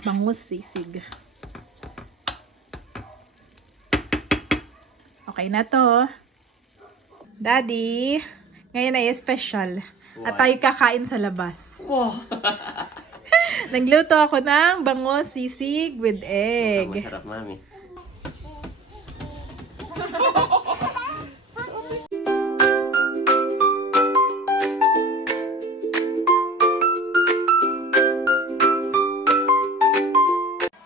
bangus sisig. Okay na to. Daddy, ngayon ay special. At tayo kakain sa labas. Wow! Nagluto ako ng bangus sisig with egg. Masarap, mami.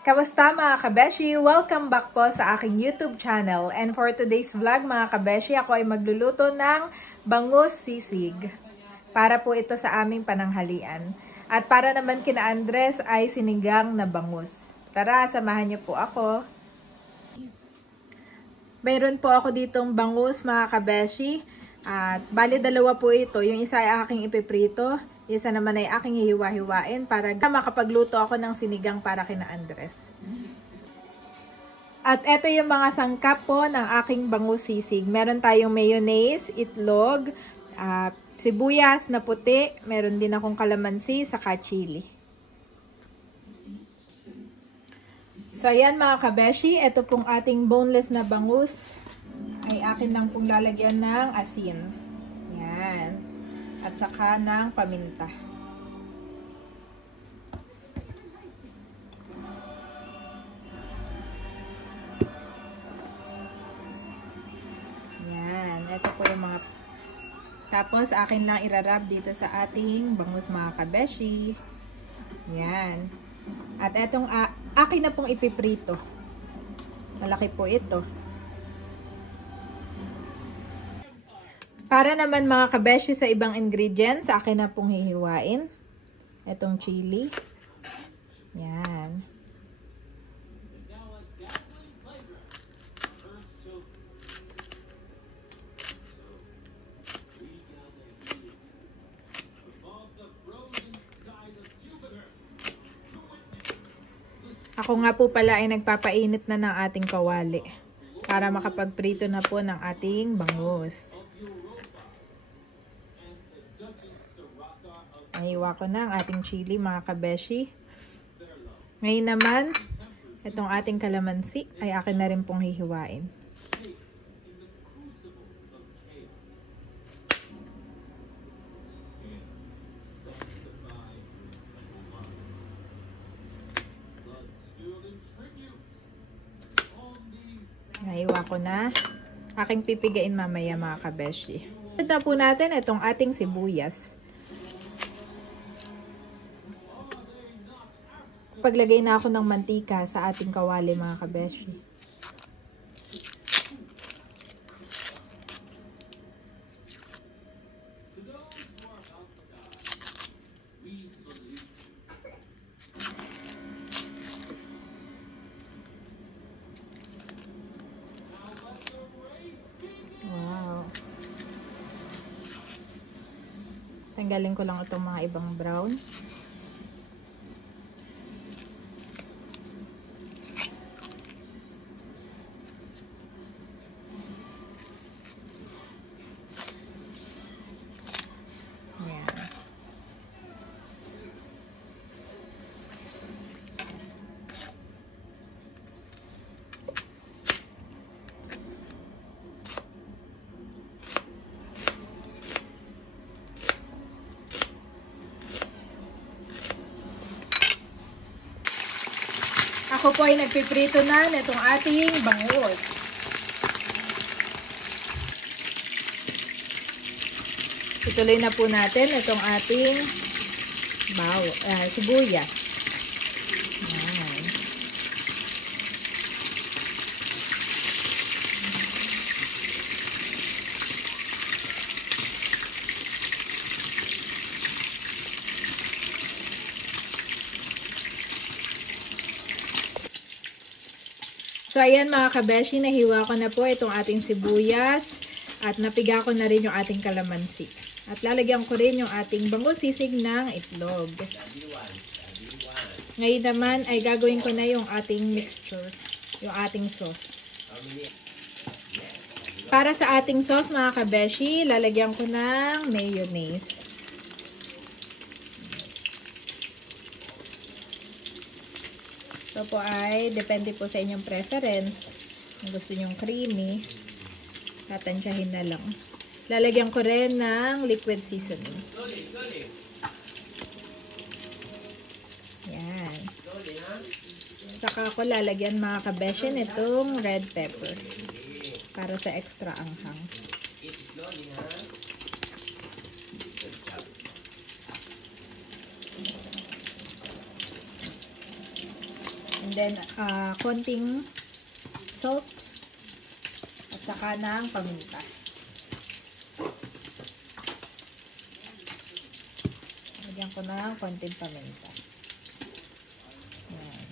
Kamusta mga kabeshi? Welcome back po sa aking YouTube channel. And for today's vlog mga kabeshi, ako ay magluluto ng bangus sisig. Para po ito sa aming pananghalian. At para naman kina Andres ay sinigang na bangus. Tara, samahan niyo po ako. Mayroon po ako ditong bangus mga kabeshi. At bali dalawa po ito. Yung isa ay aking ipiprito. Isa naman ay aking hiwa-hiwain para makapagluto ako ng sinigang para kina Andres. At eto yung mga sangkap po ng aking bangus sisig. Meron tayong mayonnaise, itlog, sibuyas na puti, meron din akong kalamansi, saka chili. So ayan mga kabeshi, eto pong ating boneless na bangus ay akin lang pong lalagyan ng asin. Yan. At saka ng paminta. Yan. Ito po yung mga... Tapos, akin lang irarab dito sa ating bangus mga kabeshi. Yan. At etong akin na pong ipiprito. Malaki po ito. Para naman mga kabeshi sa ibang ingredients, sa akin na pong hihiwain. Itong chili. Yan. Ako nga po pala ay nagpapainit na ng ating kawali para makapagprito na po ng ating bangus. Nahiwa ko na ang ating chili mga kabeshi. Ngayon naman, itong ating kalamansi ay akin na rin pong hihiwain. Nahiwa ko na. Aking pipigain mamaya mga kabeshi. Sunod na po natin itong ating sibuyas. Paglagay na ako ng mantika sa ating kawali mga kabeshi. Wow. Tanggalin ko lang itong mga ibang brown. Ako po ay nagpiprito na nitong ating bangus. Ituloy na po natin itong ating sibuyas. Ayan. So, ayan mga kabeshi, nahiwa ko na po itong ating sibuyas at napiga ko na rin yung ating kalamansi. At lalagyan ko rin yung ating bangus sisig ng itlog. Ngayon naman ay gagawin ko na yung ating mixture, yung ating sauce. Para sa ating sauce mga kabeshi, lalagyan ko ng mayonnaise. Ito po ay depende po sa inyong preference. Kung gusto nyong creamy, tatansyahin na lang. Lalagyan ko rin ng liquid seasoning. Yan. Saka ako lalagyan mga kabeshi nitong red pepper para sa extra anghang. And then, konting salt at saka ng paminta. Lagyan ko ng konting paminta. Yan.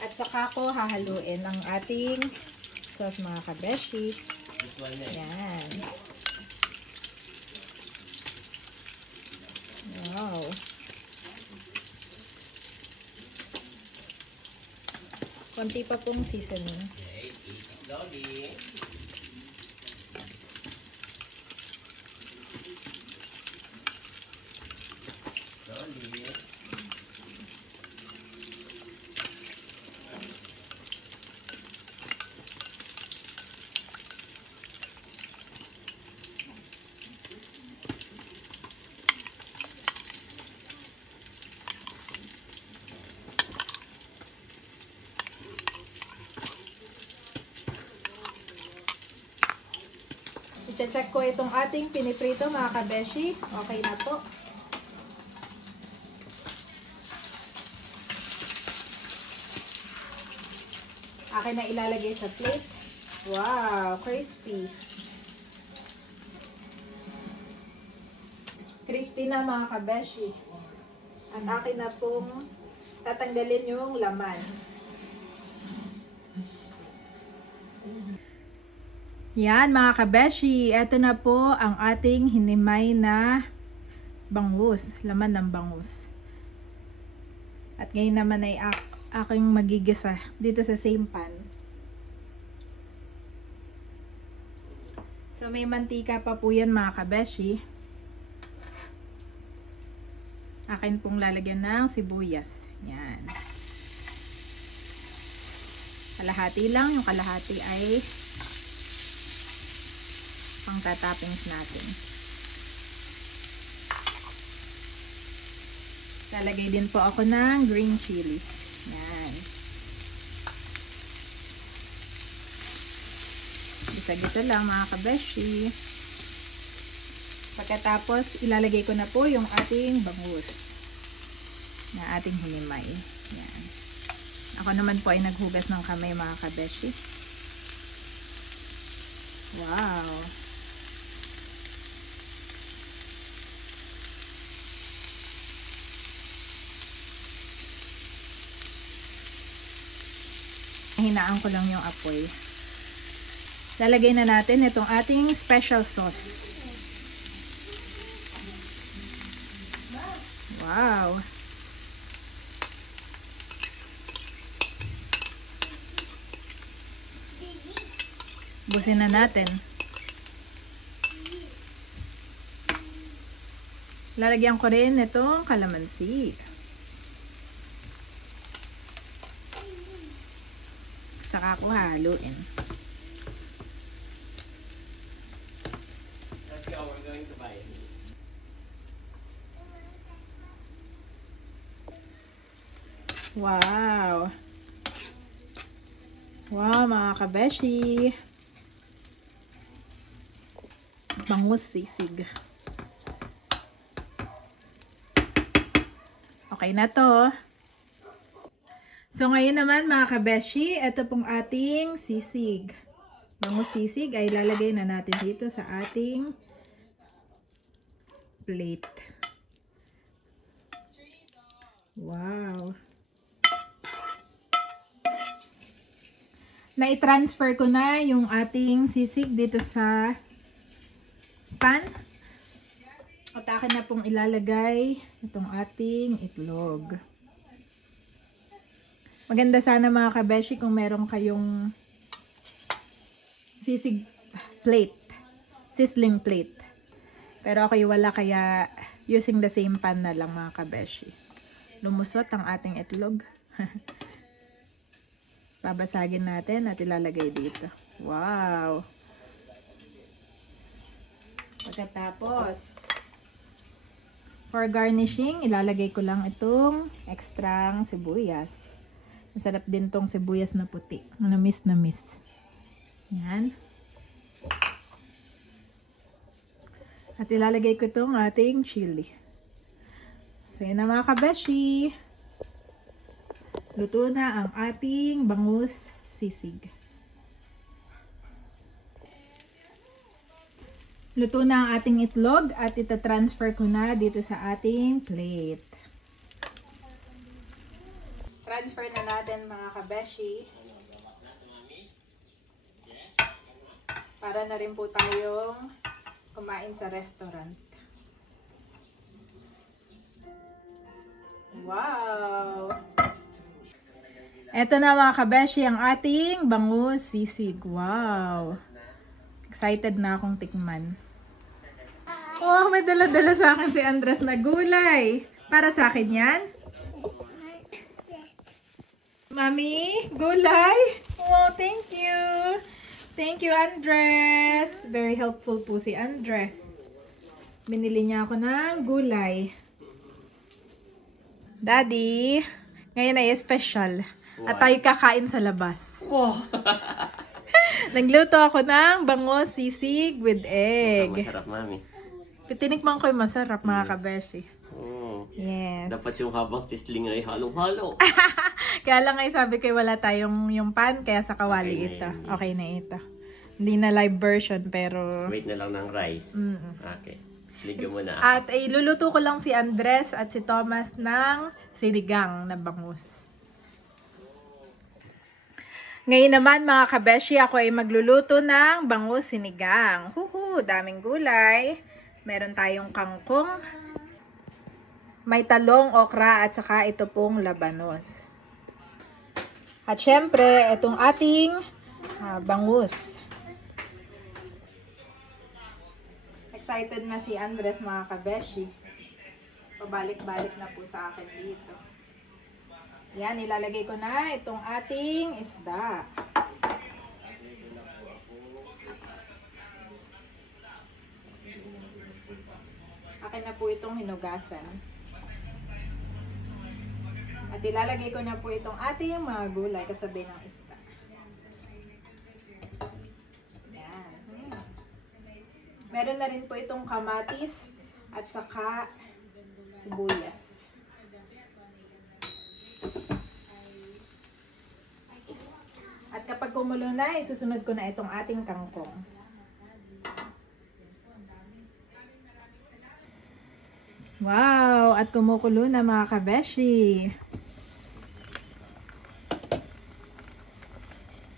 At saka ko hahaluin ang ating sauce mga kabeshi. Yan. Wow. Konti pa pong seasoning. I-check ko itong ating piniprito mga kabeshi. Okay na po. Akin na ilalagay sa plate. Wow, crispy. Crispy na mga kabeshi. At akin na pong tatanggalin yung laman. Yan mga kabeshi, eto na po ang ating hinimay na bangus, laman ng bangus. At ngayon naman ay aking magigisa dito sa same pan. So may mantika pa po yan mga kabeshi. Akin pong lalagyan ng sibuyas. Yan. Kalahati lang, yung kalahati ay pang toppings natin. Lalagay din po ako ng green chili. Yan. Gisa-gisa lang mga kabeshi. Pagkatapos, ilalagay ko na po yung ating bangus na ating hinimay. Yan. Ako naman po ay naghugas ng kamay mga kabeshi. Wow! Hinaan ko lang yung apoy. Lalagay na natin itong ating special sauce. Wow! Busin na natin. Lalagyan ko rin itong kalamansi. Saka ko haluin. Wow! Wow mga kabeshi! Bangus sisig. Okay na to. So ngayon naman mga kabeshi, ito pong ating sisig. Bangus sisig ay lalagay na natin dito sa ating plate. Wow! Na-transfer ko na yung ating sisig dito sa pan. At akin na pong ilalagay itong ating itlog. Maganda sana mga kabeshi kung meron kayong sisig plate, sizzling plate. Pero ako'y wala kaya using the same pan na lang mga kabeshi. lumusot ang ating itlog. Babasagin natin at ilalagay dito. Wow! Pagkatapos, for garnishing, ilalagay ko lang itong extrang sibuyas. Masarap din tong sibuyas na puti. Manamis na miss. Yan. At ilalagay ko itong ating chili. So, yun na mga kabeshi. Luto na ang ating bangus sisig. Luto na ang ating itlog at itatransfer ko na dito sa ating plate. Transfer na natin mga kabeshi. Para na rin po tayong kumain sa restaurant. Wow! Eto na mga kabeshi ang ating bangus sisig. Wow! Excited na akong tikman. Oh, may dala-dala sa akin si Andres na gulay. Para sa akin yan? Mami, gulay? Oh, thank you. Thank you, Andres. Very helpful po si Andres. Binili niya ako ng gulay. Daddy, ngayon ay special. What? At tayo kakain sa labas. Oh. Nagluto ako ng bangus sisig with egg. Masarap, Mami. Tinikman ko yung masarap, mga kabeshi. Oh. Yes. Dapat yung habang sisling ay halong-halo. Kaya lang ay sabi ko wala tayong yung pan, kaya sa kawali ito. Okay na ito. Hindi na live version, pero... Wait na lang ng rice. Okay. Ligyan mo na. At iluluto ko lang si Andres at si Thomas ng sinigang na bangus. Ngayon naman mga kabeshi, ako ay magluluto ng bangus sinigang. Huhu, daming gulay. Meron tayong kangkong, may talong, okra, at saka ito pong labanos. At syempre, itong ating bangus. Excited na si Andres mga kabeshi. Pabalik-balik na po sa akin dito. Yan, ilalagay ko na itong ating isda. Akin na po itong hinugasan. At ilalagay ko na po itong ating mga gulay kasabi ng isda. Yan. Meron na rin po itong kamatis at saka sibuyas. At kapag kumulo na, isusunod ko na itong ating kangkong. Wow! At kumukulo na mga kabeshi.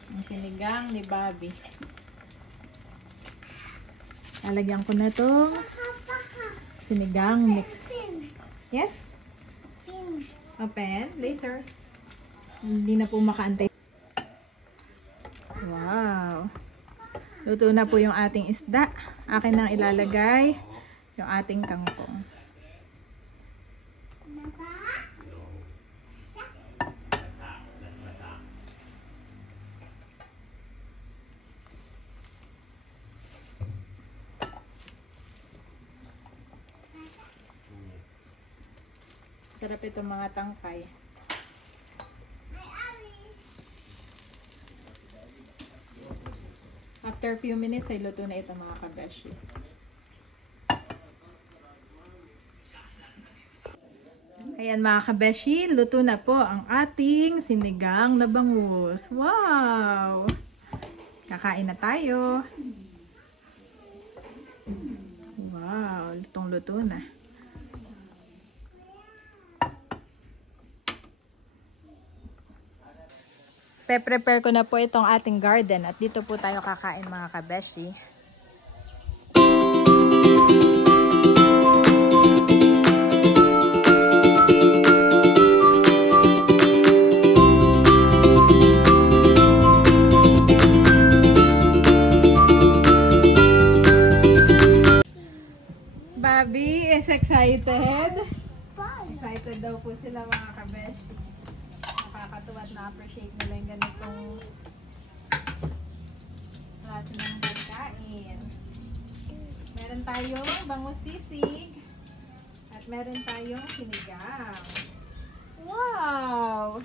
Ang sinigang ni Bobby. Lalagyan ko na itong sinigang mix. Yes? Open? Later. Hindi na po makaantay. Wow! Luto na po yung ating isda. Akin nang ilalagay yung ating kangkong. Sarap itong mga tangkay. After a few minutes, ay luto na ito mga kabeshi. Ayan mga kabeshi, luto na po ang ating sinigang na bangus. Wow! Kakain na tayo. Wow, lutong-luto na. Prepare ko na po itong ating garden at dito po tayo kakain mga kabeshi. Bobby is excited. Excited Excited daw po sila mga kabeshi. Nakakatuwa at na-appreciate nila yung ganitong klase ng pagkain. Meron tayong bangus sisig at meron tayong sinigang. Wow!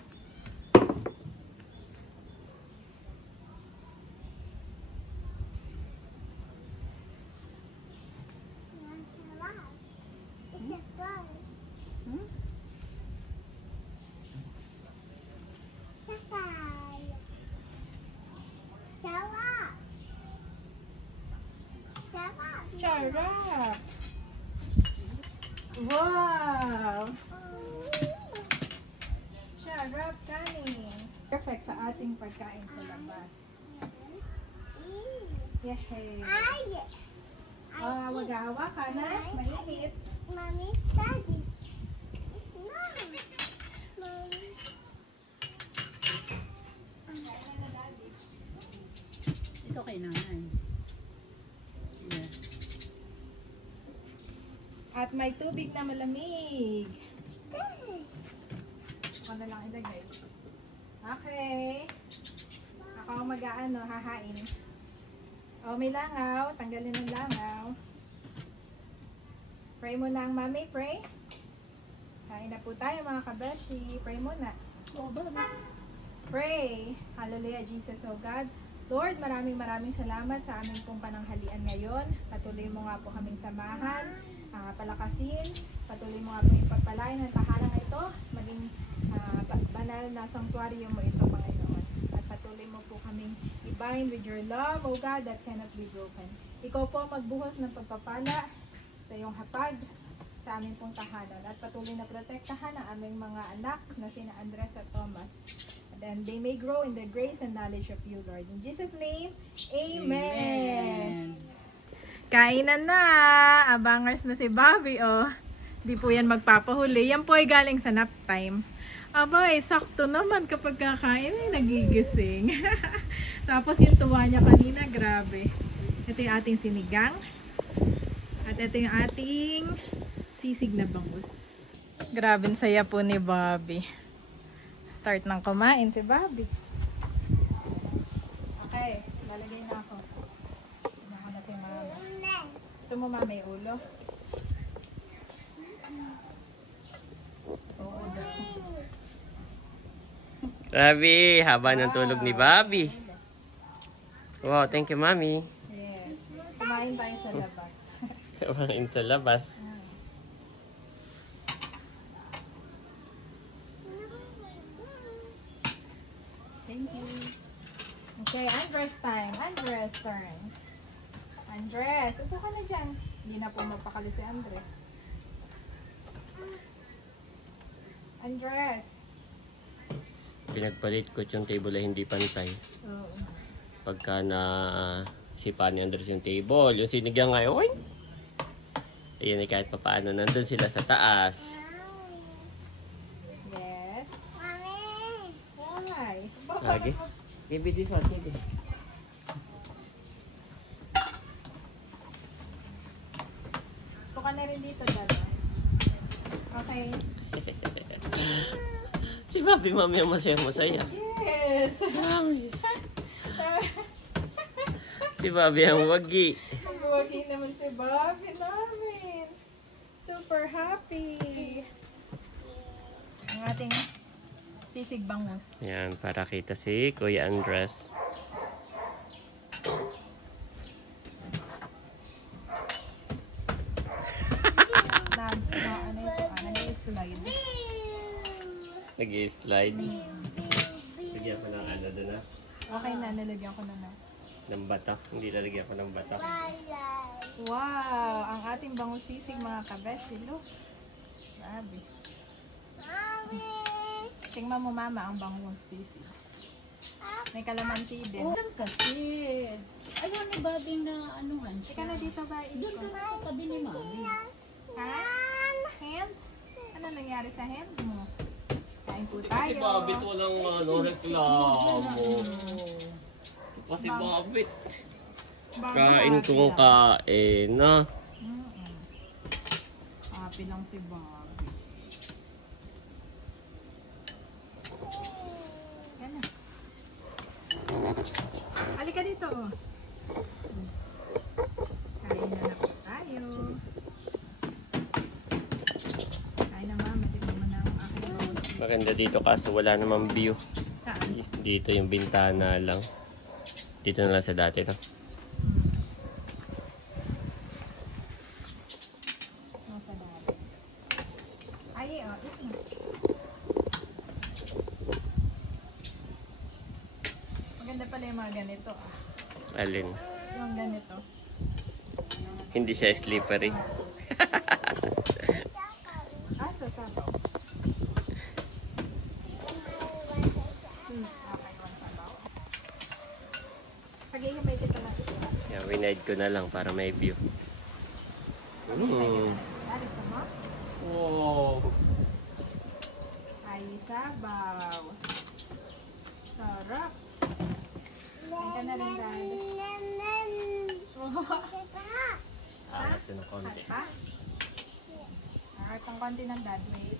Sarap! Wow! Sarap kanin! Perfect sa ating pagkain sa labas. Yehey! Wag-awa ka na. Mainit. Mommy, Daddy. Ito kay nanay. Yeah. At may tubig na malamig. Ako na lang ilagay. Okay. Ako ang mag-aano, hahain. O, may langaw. Tanggalin ng langaw. Pray muna ang mami. Pray. Kain na po tayo mga kabeshi. Pray muna. Pray. Hallelujah, Jesus, O God. Lord, maraming salamat sa aming pong pananghalian ngayon. Patuloy mo nga po kaming samahan, palakasin. Patuloy mo nga po yung pagpalain ng tahanan ito. Maging banal na sanctuary mo ito, Panginoon. At patuloy mo po kaming i-bind with your love, O God, that cannot be broken. Ikaw po magbuhos ng pagpapala sa iyong hapag sa aming pong tahanan. At patuloy na protektahan ang aming mga anak na sina Andres at Thomas. And they may grow in the grace and knowledge of you, Lord. In Jesus' name, Amen. Kainan na! Abangers na si Bobby, oh. Di po yan magpapahuli. Yan po ay galing sa nap time. Aba, sakto naman kapag kakain ay nagigising. Tapos yung tuwa niya kanina, grabe. Ito yung ating sinigang. At ito yung ating sisig na bangus. Grabe, saya po ni Bobby. Start ng kumain si Bobby. Okay, lalagay na ako. Naka na si Mama. Gusto mo Mama yung ulo? Oo, Grabe, haba ng tulog ni Bobby. Wow, thank you, Mami. yes. Kumain tayo sa labas. Kumain sa labas. Thank you. Okay, Andres time. Andres turn. Andres, upo ka na dyan. Hindi na po mapakali si Andres. Andres. Pinagpalit ko yung table ay hindi pantay. Oo. Pagka na sipa ni Andres yung table, yung sinigang ngayon. Ayan ay kahit papaano, nandun sila sa taas. Yes. Mommy. Why? Lagi. Give it this one, give it. Upo ka na rin dito, Dada. Okay. Si Bobby, Mami, ang masaya-masaya. Yes. Mami. Si Bobby ang wagi. Buwagi naman si Bobby namin. Super happy. Ang ating sisig bangus. Yan, para kita si Kuya Andres. Nag-slide. Nag-i-slide. Lagyan ko ng ano doon na. Okay na, nalagyan ko na. Ng batak. Hindi lalagyan ko ng batak. Wow! Ang ating bangus sisig mga kabeshi. Look. Grabe. Tingnan mo Mama ang bangus sisig. May kalamansi din. Ulang kasi. Ayaw ni Bobby na anuhan Ika na dito ba? Doon ka na sa tabi ni Mami. Ha? Hand? Ano nangyari sa hand mo? Kain po tayo. Si Bobby walang reklamo. Kasi Bobby. Kain kong kain na. Happy lang si Bobby. Halika dito. Kain na po tayo. Kain na mama. Tignan mo na ang aking bangus. Maganda dito kaso wala namang view. Saan? Dito yung bintana lang. Dito na lang sa dati, no? Nasa dati. Ay, ito na. Maganda pala yung mga ganito. Alin? Yung ganito. Hindi siya slippery. Sasabaw. Okay, one sabaw. Pag-ihimay dito na isa. Yeah, winide ko na lang para may view. Alis na mo? Wow! Ay, sabaw. Sarap. Kain ka na rin, Dad. Alat ko ng konti. Pa? Ang konti ng Dad, wait.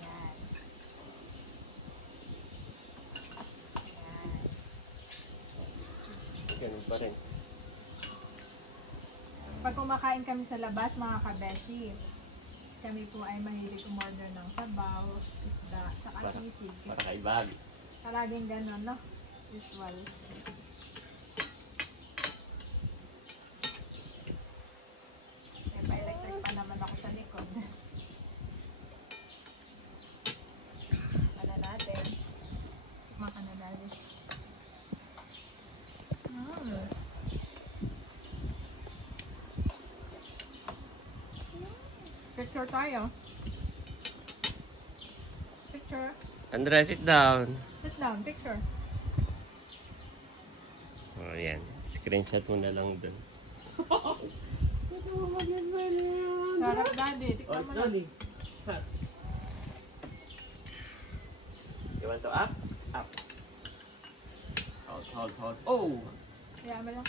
Yan. Yan. Ganun pa rin. Pag kumakain kami sa labas, mga kabeshi, kami po ay mahilig umorder ng sabaw, isda, saka sisig. Para kaibag. Palaging gano'n, no? Usual. Eh, pa-electric pa naman ako sa likod. Ano natin? Maka na natin. Picture tayo. Picture. Andrea, sit down. Sit down, picture. Oh, yan. Screenshot mo na lang dun. Sarap, Daddy. Tikman mo na. You want to up? Up. Hold. Oh! Kaya mo lang.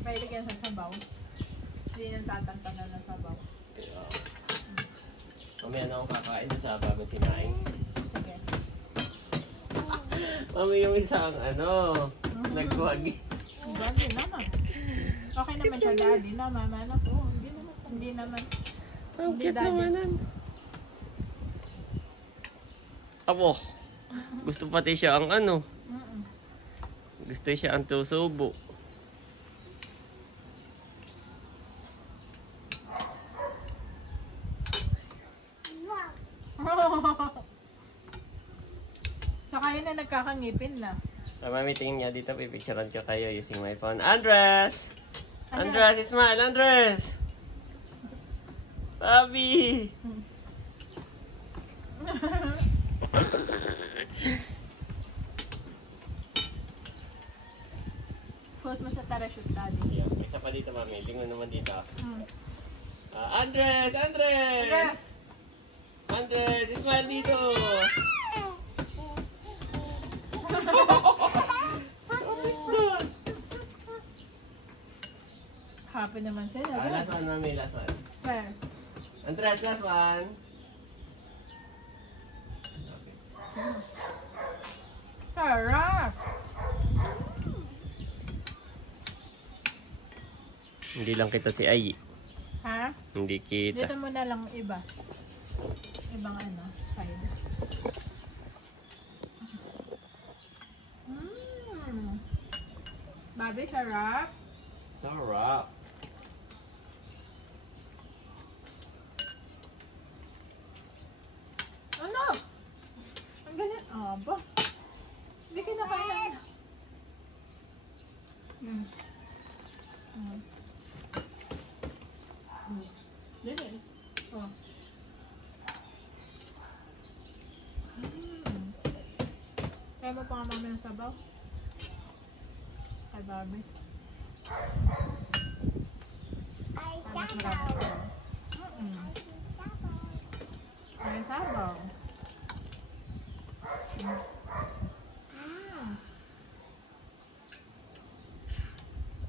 Mahilig yan sa sabaw. Hindi nang tatantanan ng sabaw. Mamaya na akong kakain sa bago kinain. Sige. Mami yung isang nagwagi. Daddy naman. Okay naman siya, Daddy. No, Mama. No? Oh, hindi naman. Ang Hindi, cute Daddy. naman. Abo. Gusto pati siya ang Gusto siya ang tusubo. Saka yun na nagkakangipin na. Mami, tingin niya dito. Pipicturean ko kayo using my phone. Andres! Andres, smile! Andres! Bobby! Post mo sa parachute, Daddy. Yeah, isa pa dito, Mami. Lingon naman dito. Andres! Andres! Andres, smile dito! Happy naman sila. Last one, Mami. Last one. Where? Andres, last one. Sarap! Hindi lang kita si Ai. Ha? Hindi kita. Dito mo na lang iba. Ibang side. Babi, sarap. Sarap. Ano? Ang ganyan. Aba. Hindi kinakain. Dili. Oh. Kaya mo pa nga mami ng sabaw. Kay Bobby. Ay, Mas sabaw. marami sabaw. Ay, sabaw.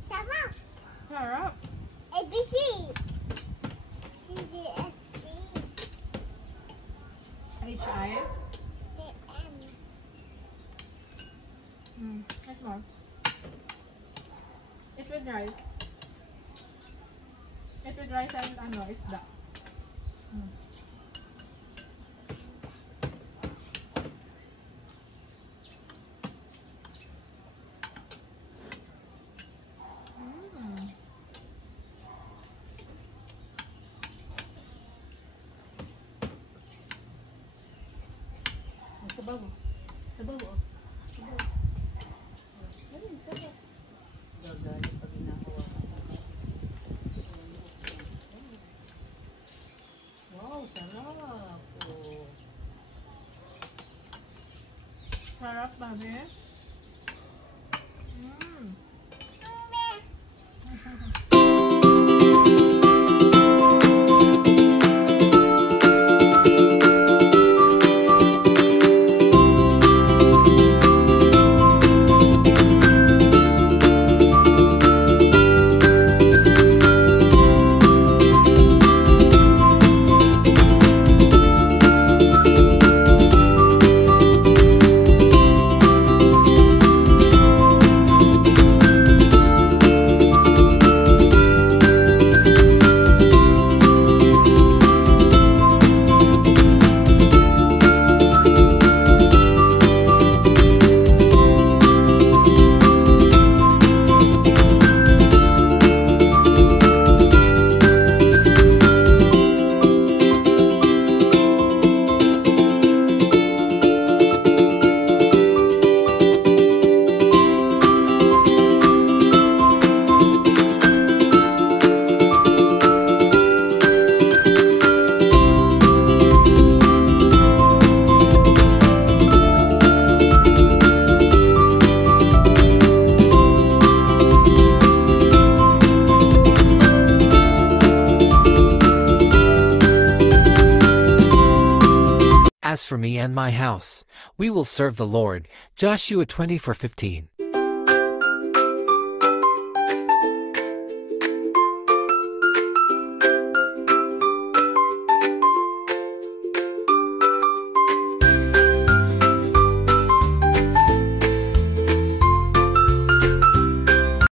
Sabaw. Sarap. ABC. CDFD. HI. dry. Ito dry sa ano, isda. Sabaw. Sabaw. Sabaw. Ayun, sabaw. Gagalit pag hinahawa. Wow, sarap. Oh. Sarap, babe. As for me and my house, we will serve the Lord. Joshua 20:15.